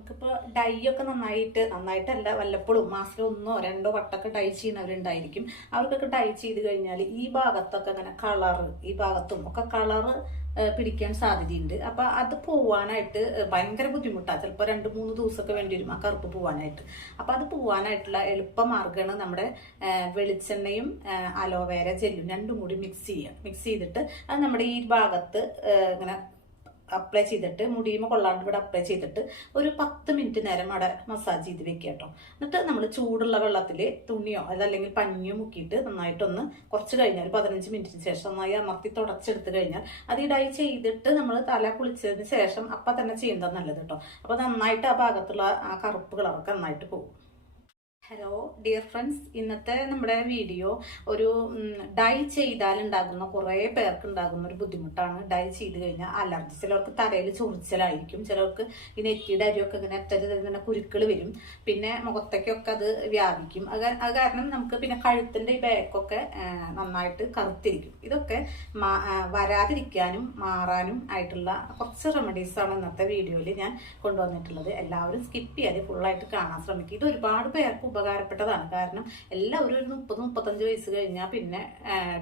നമുക്കിപ്പോൾ ഡൈ ഒക്കെ നന്നായിട്ടല്ല വല്ലപ്പോഴും മാസത്തിൽ ഒന്നോ രണ്ടോ വട്ടമൊക്കെ ഡൈ ചെയ്യുന്നവരുണ്ടായിരിക്കും. അവർക്കൊക്കെ ഡൈ ചെയ്ത് കഴിഞ്ഞാൽ ഈ ഭാഗത്തൊക്കെ അങ്ങനെ കളറ്, ഈ ഭാഗത്തും ഒക്കെ കളറ് പിടിക്കാൻ സാധ്യതയുണ്ട്. അപ്പൊ അത് പോവാനായിട്ട് ഭയങ്കര ബുദ്ധിമുട്ടാണ്. ചിലപ്പോൾ 2-3 ദിവസമൊക്കെ വേണ്ടി വരും ആ കറുപ്പ് പോവാനായിട്ട്. അപ്പൊ അത് പോവാനായിട്ടുള്ള എളുപ്പമാർഗ്ഗമാണ് നമ്മുടെ വെളിച്ചെണ്ണയും അലോവേര ജെല്ലും രണ്ടും കൂടി മിക്സ് ചെയ്തിട്ട് അത് നമ്മുടെ ഈ ഭാഗത്ത് ഇങ്ങനെ അപ്ലൈ ചെയ്തിട്ട് മുടിയുമ്പോൾ കൊള്ളാണ്ട് ഇവിടെ അപ്ലൈ ചെയ്തിട്ട് ഒരു 10 മിനിറ്റ് നേരം അവിടെ മസാജ് ചെയ്ത് വെക്കുക കേട്ടോ. എന്നിട്ട് നമ്മൾ ചൂടുള്ള വെള്ളത്തിൽ തുണിയോ അതല്ലെങ്കിൽ പഞ്ഞിയോ മുക്കിയിട്ട് നന്നായിട്ടൊന്ന് കുറച്ച് കഴിഞ്ഞാൽ 15 മിനിറ്റിന് ശേഷം നന്നായി അമർത്തി തുടച്ചെടുത്ത് കഴിഞ്ഞാൽ അത് ഈ ഡൈ ചെയ്തിട്ട് നമ്മൾ തല കുളിച്ചതിന് ശേഷം അപ്പം തന്നെ ചെയ്യുന്നത് നല്ലത് കേട്ടോ. അപ്പോൾ നന്നായിട്ട് ആ ഭാഗത്തുള്ള ആ കറുപ്പ് കളറൊക്കെ നന്നായിട്ട് പോകും. ഹലോ ഡിയർ ഫ്രണ്ട്സ്, ഇന്നത്തെ നമ്മുടെ വീഡിയോ ഒരു ഡൈ ചെയ്താൽ ഉണ്ടാകുന്ന കുറേ പേർക്ക് ഉണ്ടാകുന്ന ഒരു ബുദ്ധിമുട്ടാണ്. ഡൈ ചെയ്ത് കഴിഞ്ഞാൽ അലർജി. ചിലർക്ക് തലയിൽ ചൊറിച്ചിലായിരിക്കും, ചിലർക്ക് ഈ നെറ്റിയുടെ അരിയൊക്കെ ഇങ്ങനെ അറ്റത്ത് കുരുക്കൾ വരും, പിന്നെ മുഖത്തേക്കൊക്കെ അത് വ്യാപിക്കും. അത് കാരണം നമുക്ക് പിന്നെ കഴുത്തിൻ്റെ ഈ ബാക്കൊക്കെ നന്നായിട്ട് കറുത്തിരിക്കും. ഇതൊക്കെ വരാതിരിക്കാനും മാറാനും ആയിട്ടുള്ള കുറച്ച് റെമഡീസാണ് ഇന്നത്തെ വീഡിയോയിൽ ഞാൻ കൊണ്ടുവന്നിട്ടുള്ളത്. എല്ലാവരും സ്കിപ്പ് ചെയ്യാതെ ഫുള്ളായിട്ട് കാണാൻ ശ്രമിക്കുക. ഇത് ഒരുപാട് പേർക്ക് ഉപകാരപ്പെട്ടതാണ്. കാരണം എല്ലാവരും ഒരു 30-35 വയസ്സ് കഴിഞ്ഞാൽ പിന്നെ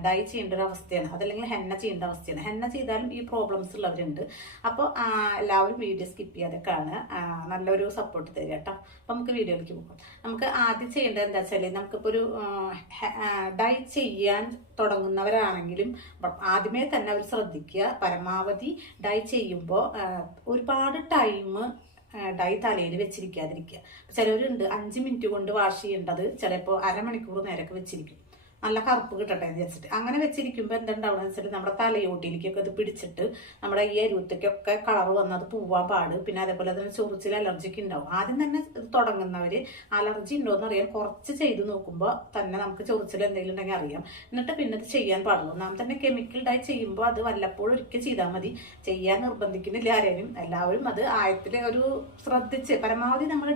ഡൈ ചെയ്യേണ്ട ഒരു അവസ്ഥയാണ്, അതല്ലെങ്കിൽ ഹെന്ന ചെയ്യേണ്ട അവസ്ഥയാണ്. ഹെന്ന ചെയ്താലും ഈ പ്രോബ്ലംസ് ഉള്ളവരുണ്ട്. അപ്പോൾ എല്ലാവരും വീഡിയോ സ്കിപ്പ് ചെയ്യാതെ കാണുക, നല്ലൊരു സപ്പോർട്ട് തരിക കേട്ടോ. അപ്പം നമുക്ക് വീഡിയോയിലേക്ക് പോകാം. നമുക്ക് ആദ്യം ചെയ്യേണ്ടത് എന്താ വെച്ചാൽ, നമുക്കിപ്പോൾ ഒരു ഡൈ ചെയ്യാൻ തുടങ്ങുന്നവരാണെങ്കിലും ആദ്യമേ തന്നെ അവർ ശ്രദ്ധിക്കുക, പരമാവധി ഡൈ ചെയ്യുമ്പോൾ ഒരുപാട് ടൈം ഡൈ തലയിൽ വെച്ചിരിക്കാതിരിക്കുക. ചിലവരുണ്ട് 5 മിനിറ്റ് കൊണ്ട് വാഷ് ചെയ്യേണ്ടത് ചിലപ്പോൾ അരമണിക്കൂർ നേരമൊക്കെ വെച്ചിരിക്കും, നല്ല കറുപ്പ് കിട്ടട്ടെ എന്ന് വെച്ചിട്ട്. അങ്ങനെ വെച്ചിരിക്കുമ്പോൾ എന്തുണ്ടാവുക വെച്ചിട്ട് നമ്മുടെ തലയോട്ടിലേക്കൊക്കെ അത് പിടിച്ചിട്ട് നമ്മുടെ ഈ അരുവത്തേക്കൊക്കെ കളർ വന്നത് പോവാൻ പാട്. പിന്നെ അതേപോലെ തന്നെ ചൊറിച്ചിൽ അലർജിക്ക് ഉണ്ടാവും. ആദ്യം തന്നെ തുടങ്ങുന്നവര് അലർജി ഉണ്ടോ എന്ന് അറിയാൻ കുറച്ച് ചെയ്ത് നോക്കുമ്പോൾ തന്നെ നമുക്ക് ചൊറിച്ചിൽ എന്തെങ്കിലും ഉണ്ടെങ്കിൽ അറിയാം. എന്നിട്ട് പിന്നെ അത് ചെയ്യാൻ പാടുള്ളൂ. നാം തന്നെ കെമിക്കൽ ഡൈ ചെയ്യുമ്പോൾ അത് വല്ലപ്പോഴും ഒരിക്കൽ ചെയ്താൽ മതി, ചെയ്യാൻ നിർബന്ധിക്കുന്നില്ല ആരെയും. എല്ലാവരും അത് ആയത്തിൽ ഒരു ശ്രദ്ധിച്ച് പരമാവധി നമ്മൾ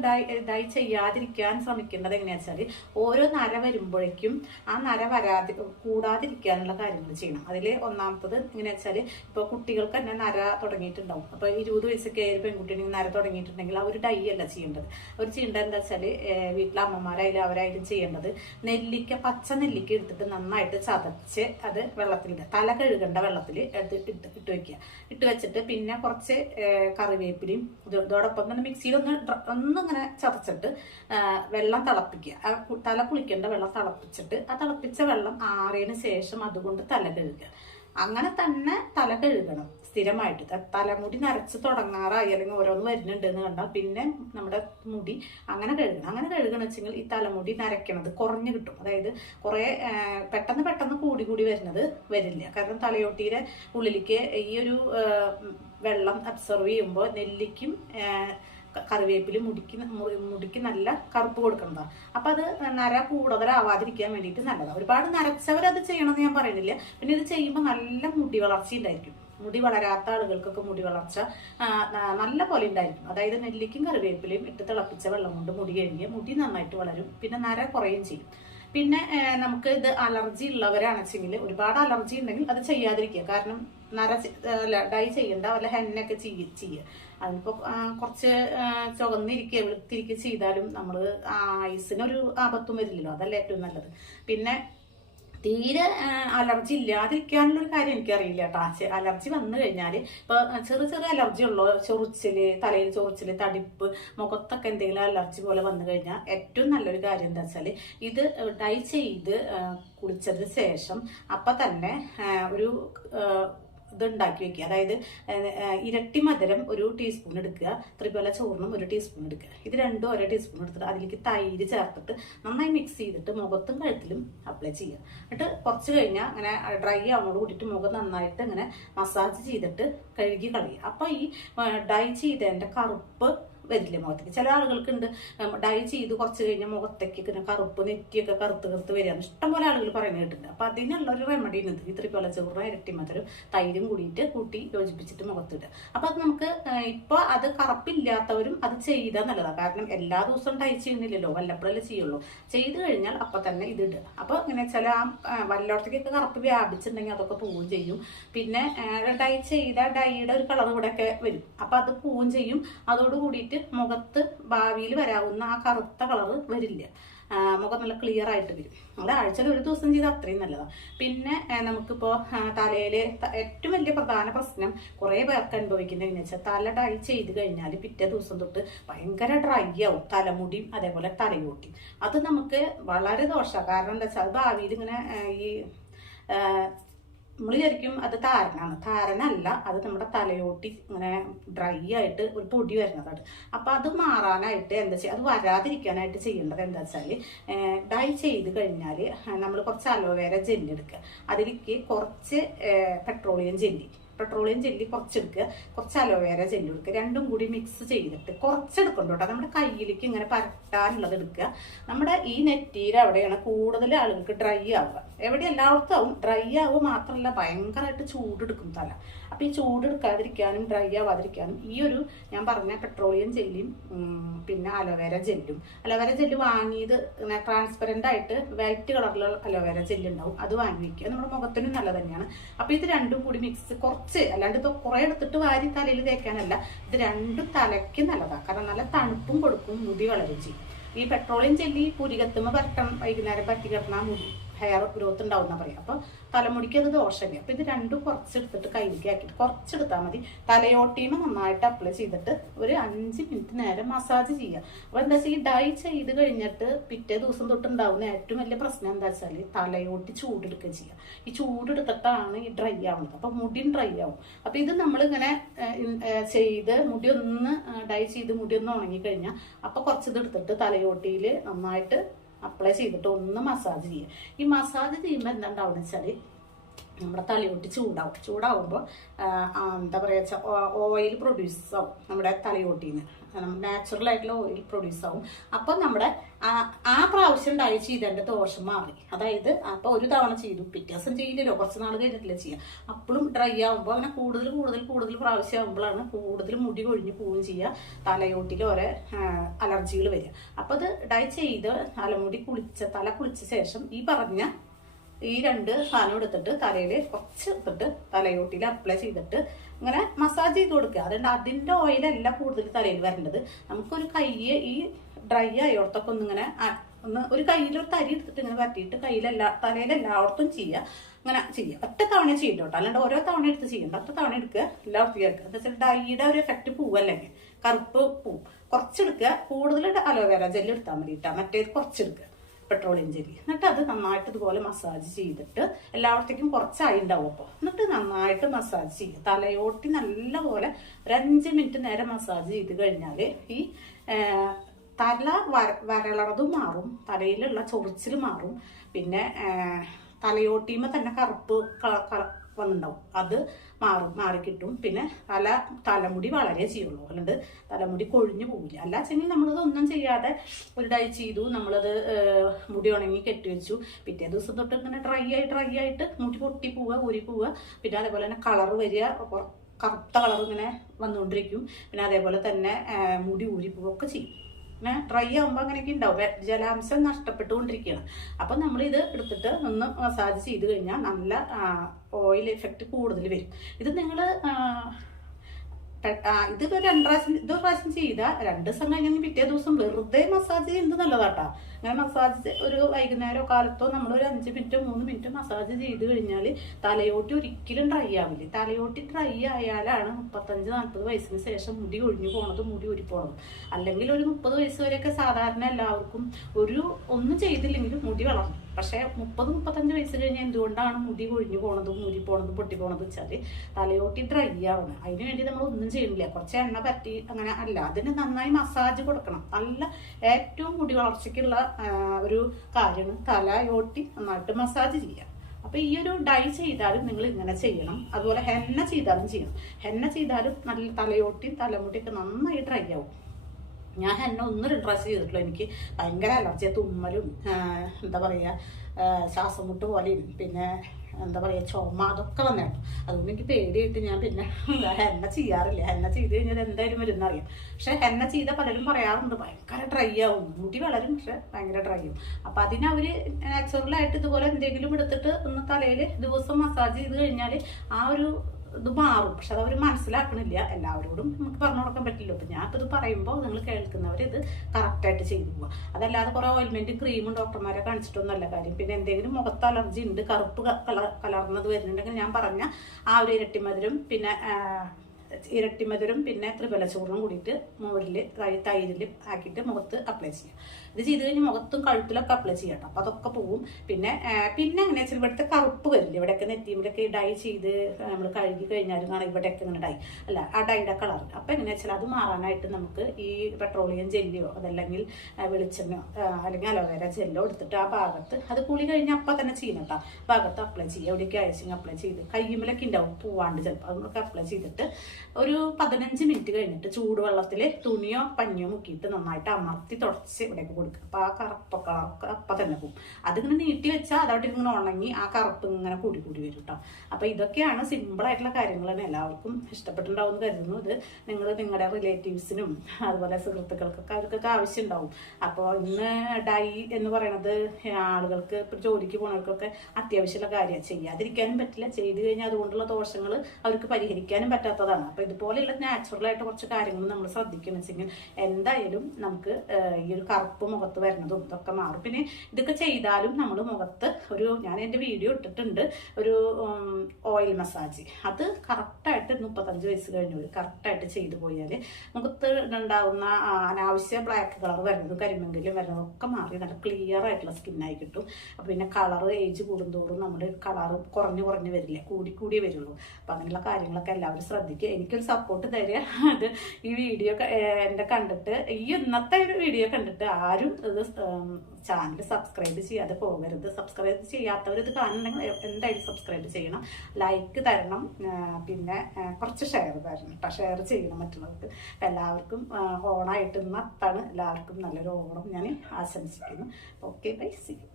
ഡൈ ചെയ്യാതിരിക്കാൻ ശ്രമിക്കേണ്ടത് എങ്ങനെയാണെന്ന് വെച്ചാൽ, ഓരോ നര വരുമ്പോഴേക്കും ആ നര കൂടാതിരിക്കാനുള്ള കാര്യങ്ങൾ ചെയ്യണം. അതിൽ ഒന്നാമത്തത് എങ്ങനെയാ വെച്ചാൽ, ഇപ്പോൾ കുട്ടികൾക്ക് തന്നെ നര തുടങ്ങിയിട്ടുണ്ടാവും. അപ്പോൾ 20 വയസ്സൊക്കെ പെൺകുട്ടിയാണെങ്കിൽ നര തുടങ്ങിയിട്ടുണ്ടെങ്കിൽ അവർ ഡൈ അല്ല ചെയ്യേണ്ടത്. അവർ ചെയ്യേണ്ടത് എന്താ വെച്ചാൽ, വീട്ടിലെ അമ്മമാരായാലും അവരായാലും ചെയ്യേണ്ടത് പച്ച നെല്ലിക്ക എടുത്തിട്ട് നന്നായിട്ട് ചതച്ച് അത് വെള്ളത്തിലിടുക, തല കഴുകേണ്ട വെള്ളത്തിൽ ഇട്ട് വെക്കുക. ഇട്ട് വെച്ചിട്ട് പിന്നെ കുറച്ച് കറിവേപ്പിലയും ഇതോടൊപ്പം തന്നെ മിക്സിയിൽ ഒന്നിങ്ങനെ ചതച്ചിട്ട് വെള്ളം തിളപ്പിക്കുക. തല കുളിക്കേണ്ട വെള്ളം തിളപ്പിച്ചിട്ട് ആ തിളപ്പിച്ച വെള്ളം ആറിയതിന് ശേഷം അതുകൊണ്ട് തല കഴുകുക. അങ്ങനെ തന്നെ തല കഴുകണം സ്ഥിരമായിട്ട്. തലമുടി നരച്ച് തുടങ്ങാറായി അല്ലെങ്കിൽ ഓരോന്ന് വരുന്നുണ്ട് എന്ന് കണ്ടാൽ പിന്നെ നമ്മുടെ മുടി അങ്ങനെ കഴുകണം. അങ്ങനെ കഴുകണം വെച്ചെങ്കിൽ ഈ തലമുടി നരയ്ക്കണത് കുറഞ്ഞു കിട്ടും. അതായത് കുറേ പെട്ടെന്ന് കൂടി വരുന്നത് വരില്ല. കാരണം തലയോട്ടിയുടെ ഉള്ളിലേക്ക് ഈ ഒരു വെള്ളം അബ്സർവ് ചെയ്യുമ്പോൾ നെല്ലിക്കും കറിവേപ്പിലും മുടിക്ക് നല്ല കറുപ്പ് കൊടുക്കുന്നതാണ്. അപ്പൊ അത് നര കൂടുതലാവാതിരിക്കാൻ വേണ്ടിയിട്ട് നല്ലതാണ്. ഒരുപാട് നരച്ചവരത് ചെയ്യണമെന്ന് ഞാൻ പറയുന്നില്ല. പിന്നെ ഇത് ചെയ്യുമ്പോൾ നല്ല മുടി വളർച്ച ഉണ്ടായിരിക്കും. മുടി വളരാത്ത ആളുകൾക്കൊക്കെ മുടി വളർച്ച നല്ല പോലെ ഉണ്ടായിരിക്കും. അതായത് നെല്ലിക്കും കറിവേപ്പിലയും ഇട്ട് തിളപ്പിച്ച വെള്ളം കൊണ്ട് മുടി കഴുകിയ മുടി നന്നായിട്ട് വളരും, പിന്നെ നര കുറയുകയും ചെയ്യും. പിന്നെ നമുക്ക് ഇത് അലർജി ഉള്ളവരാണെച്ചെങ്കിൽ, ഒരുപാട് അലർജി ഉണ്ടെങ്കിൽ അത് ചെയ്യാതിരിക്കുക. കാരണം ഡൈ ചെയ്യണ്ട, വല്ല ഹെന്നൊക്കെ ചെയ്യുക. അതിപ്പോൾ കുറച്ച് ചുവന്നിരിക്കുക വെളുത്തിരിക്കുക ചെയ്താലും നമ്മൾ ഐസിനൊരു ആപത്തും വരില്ലല്ലോ, അതല്ല ഏറ്റവും നല്ലത്. പിന്നെ തീരെ അലർജി ഇല്ലാതിരിക്കാനുള്ളൊരു കാര്യം എനിക്കറിയില്ല കേട്ടോ. അലർജി വന്നു കഴിഞ്ഞാൽ ഇപ്പോൾ ചെറിയ അലർജി ഉള്ളോ, ചൊറിച്ചില്, തലയിൽ ചൊറിച്ചില്, തടിപ്പ്, മുഖത്തൊക്കെ എന്തെങ്കിലും അലർജി പോലെ വന്നു കഴിഞ്ഞാൽ ഏറ്റവും നല്ലൊരു കാര്യം എന്താ വെച്ചാൽ, ഇത് ഡൈ ചെയ്ത് കുളിച്ചതിന് ശേഷം അപ്പം തന്നെ ഒരു ഇതുണ്ടാക്കി വെക്കുക. അതായത് ഇരട്ടി മധുരം 1 ടീസ്പൂൺ എടുക്കുക, ത്രിഫല ചോറിനും 1 ടീസ്പൂൺ എടുക്കുക. ഇത് രണ്ടും 1 ടീസ്പൂൺ എടുത്തിട്ട് അതിലേക്ക് തൈര് ചേർത്തിട്ട് നന്നായി മിക്സ് ചെയ്തിട്ട് മുഖത്തും കഴുത്തിലും അപ്ലൈ ചെയ്യുക. എന്നിട്ട് കുറച്ച് കഴിഞ്ഞാൽ അങ്ങനെ ഡ്രൈ ആവുന്നതോട് കൂടിയിട്ട് മുഖം നന്നായിട്ട് ഇങ്ങനെ മസാജ് ചെയ്തിട്ട് കഴുകി കളയുക. അപ്പോൾ ഈ ഡൈ ചെയ്തതിൻ്റെ കറുപ്പ് വരില്ല മുഖത്തേക്ക്. ചില ആളുകൾക്കുണ്ട് ഡൈ ചെയ്ത് കുറച്ച് കഴിഞ്ഞാൽ മുഖത്തേക്ക് ഇങ്ങനെ കറുപ്പ്, നെറ്റിയൊക്കെ കറുത്ത് വരികയാണ് ഇഷ്ടംപോലെ ആളുകൾ പറയുന്നത് കേട്ടിട്ടുണ്ട്. അപ്പൊ അതിനുള്ള ഒരു റെമഡി ഉണ്ട്. ഈ ത്രിഫല ചോറിന് ഇരട്ടി മധുരം തൈരും കൂട്ടി യോജിപ്പിച്ചിട്ട് മുഖത്തിടുക. അപ്പൊ അത് നമുക്ക് ഇപ്പൊ അത് കറുപ്പില്ലാത്തവരും അത് ചെയ്താൽ നല്ലതാണ്. കാരണം എല്ലാ ദിവസവും ഡൈ ചെയ്യുന്നില്ലല്ലോ, വല്ലപ്പോഴല്ലേ ചെയ്യുള്ളൂ. ചെയ്ത് കഴിഞ്ഞാൽ അപ്പൊ തന്നെ ഇത് ഇടുക. അപ്പൊ ഇങ്ങനെ ചില വല്ലോടത്തേക്കൊക്കെ കറുപ്പ് വ്യാപിച്ചിട്ടുണ്ടെങ്കിൽ അതൊക്കെ പോവുകയും ചെയ്യും. പിന്നെ ഡൈ ചെയ്ത ഡൈയുടെ ഒരു കളർ ഇവിടെ ഒക്കെ വരും. അപ്പൊ അത് പോവുകയും ചെയ്യും. അതോട് കൂടിയിട്ട് മുഖത്ത് ഭാവിയിൽ വരാവുന്ന ആ കറുത്ത കളറ് വരില്ല. മുഖം നല്ല ക്ലിയർ ആയിട്ട് വരും. നമ്മൾ ആഴ്ചയിൽ ഒരു ദിവസം ചെയ്താൽ അത്രയും നല്ലതാണ്. പിന്നെ നമുക്കിപ്പോൾ തലയിൽ ഏറ്റവും വലിയ പ്രധാന പ്രശ്നം കുറേ പേർക്ക് അനുഭവിക്കുന്നതെന്ന് വെച്ചാൽ തല ഡൈ ചെയ്ത് കഴിഞ്ഞാൽ പിറ്റേ ദിവസം തൊട്ട് ഭയങ്കര ഡ്രൈ ആവും തലമുടിയും അതേപോലെ തലയോട്ടിയും. അത് നമുക്ക് വളരെ ദോഷമാണ്. കാരണം എന്താ വെച്ചാൽ ഭാവിയിൽ ഇങ്ങനെ ഈ നമ്മൾ വിചാരിക്കും അത് താരനാണ്. താരനല്ല, അത് നമ്മുടെ തലയോട്ടി ഇങ്ങനെ ഡ്രൈ ആയിട്ട് ഒരു പൊടി വരുന്നതാണ്. അപ്പം അത് മാറാനായിട്ട് എന്താ ചെയ്യുക, അത് വരാതിരിക്കാനായിട്ട് ചെയ്യേണ്ടത് എന്താ വെച്ചാൽ ഡൈ ചെയ്ത് കഴിഞ്ഞാൽ നമ്മൾ കുറച്ച് അലോവേര ജെല്ല് എടുക്കുക. അതിലേക്ക് കുറച്ച് പെട്രോളിയം ജെല്ലി കുറച്ചെടുക്കുക, കുറച്ച് അലോവേര ജെല്ല് എടുക്കുക. രണ്ടും കൂടി മിക്സ് ചെയ്തിട്ട് കുറച്ചെടുക്കണ്ട കേട്ടോ. നമ്മുടെ കയ്യിലേക്ക് ഇങ്ങനെ പരട്ടാനുള്ളത് എടുക്കുക. നമ്മുടെ ഈ നെറ്റിയിൽ അവിടെയാണ് കൂടുതൽ ആളുകൾക്ക് ഡ്രൈ ആവുക. എവിടെ എല്ലായിടത്തും ആവും. ഡ്രൈ ആവുക മാത്രമല്ല, ഭയങ്കരമായിട്ട് ചൂടെടുക്കും തല. അപ്പം ഈ ചൂടെടുക്കാതിരിക്കാനും ഡ്രൈ ആവാതിരിക്കാനും ഈ ഒരു ഞാൻ പറഞ്ഞ പെട്രോളിയം ജെല്ലും പിന്നെ അലോവേര ജെല്ല് വാങ്ങിയത് ഇങ്ങനെ ട്രാൻസ്പെറൻ്റ് ആയിട്ട് വൈറ്റ് കളറിലുള്ള അലോവേര ജെല്ല് ഉണ്ടാവും. അത് വാങ്ങി വയ്ക്കുക. നമ്മുടെ മുഖത്തിനും നല്ല തന്നെയാണ്. അപ്പോൾ ഇത് രണ്ടും കൂടി മിക്സ് കുറച്ച്, അല്ലാണ്ട് ഇത് കുറേ എടുത്തിട്ട് വാരി തലയിൽ തേക്കാനല്ല. ഇത് രണ്ടും തലയ്ക്ക് നല്ലതാണ്. കാരണം നല്ല തണുപ്പും കൊടുക്കും, മുടി വളരും ചെയ്യും. ഈ പെട്രോളിയം ജെല്ലി പുരികത്തുമ്മ പരട്ടണം, വൈകുന്നേരം പറ്റി കിടന്നാൽ മുടി ഹെയർ ഗ്രോത്ത് ഉണ്ടാവും എന്നാ പറയാം. അപ്പോൾ തലമുടിക്ക് അത് ദോഷമില്ല. അപ്പോൾ ഇത് രണ്ടും കുറച്ചെടുത്തിട്ട് കയ്യിലേക്ക് ആക്കിയിട്ട് കുറച്ചെടുത്താൽ മതി. തലയോട്ടിയും നന്നായിട്ട് അപ്ലൈ ചെയ്തിട്ട് ഒരു 5 മിനിറ്റ് നേരം മസാജ് ചെയ്യുക. അപ്പോൾ എന്താ വെച്ചാൽ ഈ ഡൈ ചെയ്ത് കഴിഞ്ഞിട്ട് പിറ്റേ ദിവസം തൊട്ടുണ്ടാവുന്ന ഏറ്റവും വലിയ പ്രശ്നം എന്താ വെച്ചാൽ തലയോട്ടി ചൂടെടുക്കുക ചെയ്യുക. ഈ ചൂടെടുത്തിട്ടാണ് ഈ ഡ്രൈ ആവുന്നത്. അപ്പോൾ മുടിയും ഡ്രൈ ആവും. അപ്പോൾ ഇത് നമ്മളിങ്ങനെ ചെയ്ത് മുടി ഒന്ന് ഡൈ ചെയ്ത് മുടി ഒന്ന് ഉണങ്ങിക്കഴിഞ്ഞാൽ അപ്പോൾ കുറച്ചത് എടുത്തിട്ട് തലയോട്ടിയിൽ നന്നായിട്ട് അപ്ലൈ ചെയ്തിട്ട് ഒന്ന് മസാജ് ചെയ്യുക. ഈ മസാജ് ചെയ്യുമ്പോൾ എന്താ ഉണ്ടാവുക വെച്ചാൽ നമ്മുടെ തലയോട്ടി ചൂടാവുമ്പോൾ എന്താ പറയുക, ഓയിൽ പ്രൊഡ്യൂസ് ആവും നമ്മുടെ തലയോട്ടിയിൽ നിന്ന്. നാച്ചുറൽ ആയിട്ടുള്ള ഓയിൽ പ്രൊഡ്യൂസ് ആവും. അപ്പോൾ നമ്മുടെ ആ പ്രാവശ്യം ഡൈ ചെയ്തതിൻ്റെ ദോഷം മാറി. അതായത് അപ്പോൾ ഒരു തവണ ചെയ്തു, പിറ്റേ ദിവസം ചെയ്യില്ലല്ലോ, കുറച്ച് നാൾ കഴിഞ്ഞിട്ടില്ല ചെയ്യുക. അപ്പോഴും ഡ്രൈ ആകുമ്പോൾ അങ്ങനെ കൂടുതൽ പ്രാവശ്യം ആകുമ്പോഴാണ് കൂടുതൽ മുടി കൊഴിഞ്ഞ് പോവുകയും ചെയ്യുക, തലയോട്ടിൽ ഓരോ അലർജികൾ വരിക. അപ്പോൾ അത് ഡൈ ചെയ്ത് തല കുളിച്ച ശേഷം ഈ പറഞ്ഞ ഈ 2 സാധനം എടുത്തിട്ട് തലയിൽ കുറച്ച് എടുത്തിട്ട് തലയോട്ടിയിൽ അപ്ലൈ ചെയ്തിട്ട് ഇങ്ങനെ മസാജ് ചെയ്ത് കൊടുക്കുക. അതുകൊണ്ട് അതിൻ്റെ ഓയിലല്ല കൂടുതൽ തലയിൽ വരേണ്ടത്. നമുക്കൊരു കയ്യ് ഈ ഡ്രൈ ആയോടത്തൊക്കെ ഒന്നിങ്ങനെ ഒരു കയ്യിലൊരു തരി എടുത്തിട്ട് ഇങ്ങനെ പറ്റിയിട്ട് തലയിലെല്ലായിടത്തും ചെയ്യുക. അങ്ങനെ ചെയ്യുക. ഒറ്റ തവണ ചെയ്യട്ടോ, അല്ലാണ്ട് ഓരോ തവണ എടുത്ത് ചെയ്യണ്ട. ഒറ്റ തവണ എടുക്കുക, എല്ലായിടത്തും കേൾക്കുക. എന്താ വെച്ചാൽ ഡൈയുടെ ഒരു എഫക്റ്റ് പോവല്ലെങ്കിൽ കറുപ്പ് പോവും. കുറച്ചെടുക്കുക. കൂടുതൽ അലോവേര ജെല്ല് എടുത്താൽ മതി കേട്ടോ. മറ്റേത് കുറച്ചെടുക്കുക, പെട്രോളിയം ജെല്ലി. എന്നിട്ട് അത് നന്നായിട്ട് ഇതുപോലെ മസാജ് ചെയ്തിട്ട് എല്ലായിടത്തേക്കും കുറച്ചായി ഉണ്ടാവും. അപ്പോൾ എന്നിട്ട് നന്നായിട്ട് മസാജ് ചെയ്യുക. തലയോട്ടി നല്ലപോലെ ഒരു 5 മിനിറ്റ് നേരം മസാജ് ചെയ്ത് കഴിഞ്ഞാൽ ഈ തല വരളതും മാറും, തലയിലുള്ള ചൊറിച്ചിൽ മാറും. പിന്നെ തലയോട്ടിയുമ്പോൾ തന്നെ കറുപ്പ് വന്നിട്ടുണ്ടാവും, അത് മാറിക്കിട്ടും. പിന്നെ തലമുടി വളരെ ചെയ്യുള്ളൂ, അല്ലാണ്ട് തലമുടി കൊഴിഞ്ഞു പോവില്ല. അല്ലാച്ചെങ്കിൽ നമ്മളത് ഒന്നും ചെയ്യാതെ ഒരു ഡൈ ചെയ്തു, നമ്മളത് മുടി ഉണങ്ങി കെട്ടിവെച്ചു, പിറ്റേ ദിവസം തൊട്ട് ഇങ്ങനെ ഡ്രൈ ആയിട്ട് മുടി പൊട്ടി പോവുക, ഊരി പോവുക. പിന്നെ അതേപോലെ തന്നെ കളർ വരിക, കറുത്ത കളർ ഇങ്ങനെ വന്നുകൊണ്ടിരിക്കും. പിന്നെ അതേപോലെ തന്നെ മുടി ഊരി പോവുകയൊക്കെ ചെയ്യും. പിന്നെ ഡ്രൈ ആകുമ്പോൾ അങ്ങനെയൊക്കെ ഉണ്ടാവും, ജലാംശം നഷ്ടപ്പെട്ടുകൊണ്ടിരിക്കുകയാണ്. അപ്പം നമ്മളിത് എടുത്തിട്ട് ഒന്ന് മസാജ് ചെയ്ത് കഴിഞ്ഞാൽ നല്ല ഓയിൽ എഫക്റ്റ് കൂടുതൽ വരും. ഇത് നിങ്ങൾ ഇതൊരു 2 പ്രാവശ്യം ചെയ്താൽ 2 ദിവസം കഴിഞ്ഞാൽ പിറ്റേ ദിവസം വെറുതെ മസാജ് ചെയ്യുന്നത് നല്ലതാട്ടോ. അങ്ങനെ മസാജ് ഒരു വൈകുന്നേരമോ കാലത്തോ നമ്മൾ ഒരു 5 മിനിറ്റോ 3 മിനിറ്റോ മസാജ് ചെയ്ത് കഴിഞ്ഞാൽ തലയോട്ടി ഒരിക്കലും ഡ്രൈ ആവില്ല. തലയോട്ടി ഡ്രൈ ആയാലാണ് 35-40 വയസ്സിന് ശേഷം മുടി ഒഴിഞ്ഞു പോണതും മുടി ഊരിപ്പോണതും. അല്ലെങ്കിൽ ഒരു 30 വയസ്സ് വരെയൊക്കെ സാധാരണ എല്ലാവർക്കും ഒന്നും ചെയ്തില്ലെങ്കിലും മുടി വളർന്നു. പക്ഷേ 30-35 വയസ്സ് കഴിഞ്ഞാൽ എന്തുകൊണ്ടാണ് മുടി കൊഴിഞ്ഞു പോണതും ഊരിപ്പോണതും പൊട്ടിപ്പോണതും വെച്ചാൽ തലയോട്ടി ഡ്രൈ ആവണം. അതിന് വേണ്ടി നമ്മൾ ഒന്നും ചെയ്യണില്ല, കുറച്ച് എണ്ണ പറ്റി അങ്ങനെ അല്ല, അതിന് നന്നായി മസാജ് കൊടുക്കണം. നല്ല ഏറ്റവും മുടി വളർച്ചയ്ക്കുള്ള ഒരു കാര്യമാണ് തലയോട്ടി നന്നായിട്ട് മസാജ് ചെയ്യുക. അപ്പോൾ ഈ ഒരു ഡൈ ചെയ്താലും നിങ്ങൾ ഇങ്ങനെ ചെയ്യണം. അതുപോലെ ഹെന്ന ചെയ്താലും ചെയ്യണം. ഹെന്ന ചെയ്താലും നല്ല തലയോട്ടിയും തലമുടിയൊക്കെ നന്നായി ഡ്രൈ ആവും. ഞാൻ ഹെന്ന 1-2 പ്രാവശ്യം ചെയ്തിട്ടുള്ളൂ. എനിക്ക് ഭയങ്കര അലർജിയ, തുമ്മലും എന്താ പറയുക ശ്വാസം മുട്ട് പോലെയും പിന്നെ എന്താ പറയുക ചുമ അതൊക്കെ വന്നിട്ടു. അതുകൊണ്ട് എനിക്ക് പേടിയായിട്ട് ഞാൻ പിന്നെ ഹെന്ന ചെയ്യാറില്ല. ഹെന്ന ചെയ്ത് കഴിഞ്ഞാൽ എന്തായാലും വരുന്നറിയാം. പക്ഷെ ഹെന്ന ചെയ്ത പലരും പറയാറുണ്ട് ഭയങ്കര ഡ്രൈ ആവും, മുടി വളരും പക്ഷെ ഭയങ്കര ഡ്രൈ ആവും. അപ്പം അതിനവർ നാച്ചുറലായിട്ട് ഇതുപോലെ എന്തെങ്കിലും എടുത്തിട്ട് ഒന്ന് തലയിൽ ദിവസം മസാജ് ചെയ്ത് കഴിഞ്ഞാൽ ആ ഒരു ഇത് മാറും. പക്ഷെ അത് അവർ മനസ്സിലാക്കണില്ല. എല്ലാവരോടും നമുക്ക് പറഞ്ഞു കൊടുക്കാൻ പറ്റില്ല. അപ്പം ഞാൻ ഇത് പറയുമ്പോൾ നിങ്ങൾ കേൾക്കുന്നവർ ഇത് കറക്റ്റായിട്ട് ചെയ്തു പോവുക. അതല്ലാതെ കുറേ ഓയിൽമെൻറ്റും ക്രീമും ഡോക്ടർമാരെ കാണിച്ചിട്ടൊന്നുമല്ല കാര്യം. പിന്നെ എന്തെങ്കിലും മുഖത്ത് അലർജി ഉണ്ട്, കറുപ്പ് കലർന്നത് വരുന്നുണ്ടെങ്കിൽ ഞാൻ പറഞ്ഞ ആ ഒരു ഇരട്ടിമധുരം പിന്നെ ത്രിഫലചൂർണം കൂടിയിട്ട് മോരിൽ തൈരിൽ ആക്കിയിട്ട് മുഖത്ത് അപ്ലൈ ചെയ്യാം. ഇത് ചെയ്ത് കഴിഞ്ഞ് മുഖത്തും കഴുത്തിലൊക്കെ അപ്ലൈ ചെയ്യണം. അപ്പം അതൊക്കെ പോവും. പിന്നെ എങ്ങനെ വെച്ചാൽ ഇവിടുത്തെ കറുപ്പ് വരില്ല. ഇവിടെയൊക്കെ നെറ്റിയിലൊക്കെ ഡൈ ചെയ്ത് നമ്മൾ കഴുകി കഴിഞ്ഞാലും കാണാം ഇവിടെയൊക്കെ ഇങ്ങനെ ഡൈ അല്ല ആ ഡൈയുടെ കളർ. അപ്പം എങ്ങനെയാ വെച്ചാൽ അത് മാറാനായിട്ട് നമുക്ക് ഈ പെട്രോളിയം ജെല്ലിയോ അതല്ലെങ്കിൽ വെളിച്ചെണ്ണയോ അല്ലെങ്കിൽ അലോവേര ജെല്ലോ എടുത്തിട്ട് ആ ഭാഗത്ത് അത് കുളി കഴിഞ്ഞാൽ അപ്പം തന്നെ ചെയ്യണം കേട്ടോ. ഭാഗത്ത് അപ്ലൈ ചെയ്യുക. എവിടേക്ക് അയച്ചിങ് അപ്ലൈ ചെയ്ത് കയ്യുമ്മലൊക്കെ ഉണ്ടാവും പൂവാണ്ട് ചിലപ്പോൾ അതൊക്കെ അപ്ലൈ ചെയ്തിട്ട് ഒരു 15 മിനിറ്റ് കഴിഞ്ഞിട്ട് ചൂടുവെള്ളത്തിൽ തുണിയോ പഞ്ഞിയോ മുക്കിയിട്ട് നന്നായിട്ട് അമർത്തി തുടച്ച് ഇവിടേക്ക് കൊടുക്കുക. അപ്പോൾ ആ കറുപ്പൊക്കെ അപ്പം തന്നെ പോകും. അതിങ്ങനെ നീട്ടി വെച്ചാൽ അതവിടെ ഇങ്ങനെ ഉണങ്ങി ആ കറുപ്പ് ഇങ്ങനെ കൂടി വരും കേട്ടോ. അപ്പോൾ ഇതൊക്കെയാണ് സിമ്പിളായിട്ടുള്ള കാര്യങ്ങളാണ്. എല്ലാവർക്കും ഇഷ്ടപ്പെട്ടുണ്ടാവും എന്ന് കരുതുന്നു. ഇത് നിങ്ങൾ നിങ്ങളുടെ റിലേറ്റീവ്സിനും അതുപോലെ സുഹൃത്തുക്കൾക്കൊക്കെ അവർക്കൊക്കെ ആവശ്യമുണ്ടാവും. അപ്പോൾ ഇന്ന് ഡൈ എന്ന് പറയുന്നത് ആളുകൾക്ക് ഇപ്പോൾ ജോലിക്ക് പോകുന്നവർക്കൊക്കെ അത്യാവശ്യമുള്ള കാര്യമാണ്. ചെയ്യാതിരിക്കാനും പറ്റില്ല. ചെയ്ത് കഴിഞ്ഞാൽ അതുകൊണ്ടുള്ള ദോഷങ്ങൾ അവർക്ക് പരിഹരിക്കാനും പറ്റാത്തതാണ്. അപ്പോൾ ഇതുപോലെയുള്ള നാച്ചുറലായിട്ട് കുറച്ച് കാര്യങ്ങൾ നമ്മൾ ശ്രദ്ധിക്കണം വെച്ചെങ്കിൽ എന്തായാലും നമുക്ക് ഈ ഒരു കറുപ്പ് മുഖത്ത് വരുന്നതും ഇതൊക്കെ മാറും. പിന്നെ ഇതൊക്കെ ചെയ്താലും നമ്മൾ മുഖത്ത് ഞാൻ എൻ്റെ വീഡിയോ ഇട്ടിട്ടുണ്ട് ഒരു ഓയിൽ മസാജ്. അത് കറക്റ്റായിട്ട് 35 വയസ്സ് കഴിഞ്ഞവർ കറക്റ്റായിട്ട് ചെയ്തു പോയാൽ മുഖത്ത് ഉണ്ടാകുന്ന അനാവശ്യ ബ്ലാക്ക് കളർ വരുന്നതും കരിമെങ്കിലും വരുന്നതൊക്കെ മാറി നല്ല ക്ലിയർ ആയിട്ടുള്ള സ്കിന്നായി കിട്ടും. അപ്പോൾ പിന്നെ കളർ ഏജ് കൂടുന്തോറും നമ്മുടെ കളർ കുറഞ്ഞു വരില്ല, കൂടി വരുള്ളൂ. അപ്പോൾ അങ്ങനെയുള്ള കാര്യങ്ങളൊക്കെ എല്ലാവരും ശ്രദ്ധിക്കുക. എനിക്കൊരു സപ്പോർട്ട് തരിക. അത് ഈ വീഡിയോ എൻ്റെ കണ്ടിട്ട് ഇന്നത്തെ ഒരു വീഡിയോ കണ്ടിട്ട് ആരും ഇത് ചാനൽ സബ്സ്ക്രൈബ് ചെയ്യാതെ പോകരുത്. സബ്സ്ക്രൈബ് ചെയ്യാത്തവർ ഇത് കാണുന്നുണ്ടെങ്കിൽ എന്തായാലും സബ്സ്ക്രൈബ് ചെയ്യണം, ലൈക്ക് തരണം, പിന്നെ കുറച്ച് ഷെയർ തരണം കേട്ടോ. ഷെയർ ചെയ്യണം മറ്റുള്ളവർക്ക്. എല്ലാവർക്കും ഓണായിട്ട് ഇന്നത്താണ് എല്ലാവർക്കും നല്ലൊരു ഓണം ഞാൻ ആശംസിക്കുന്നു. Okay bye, see U.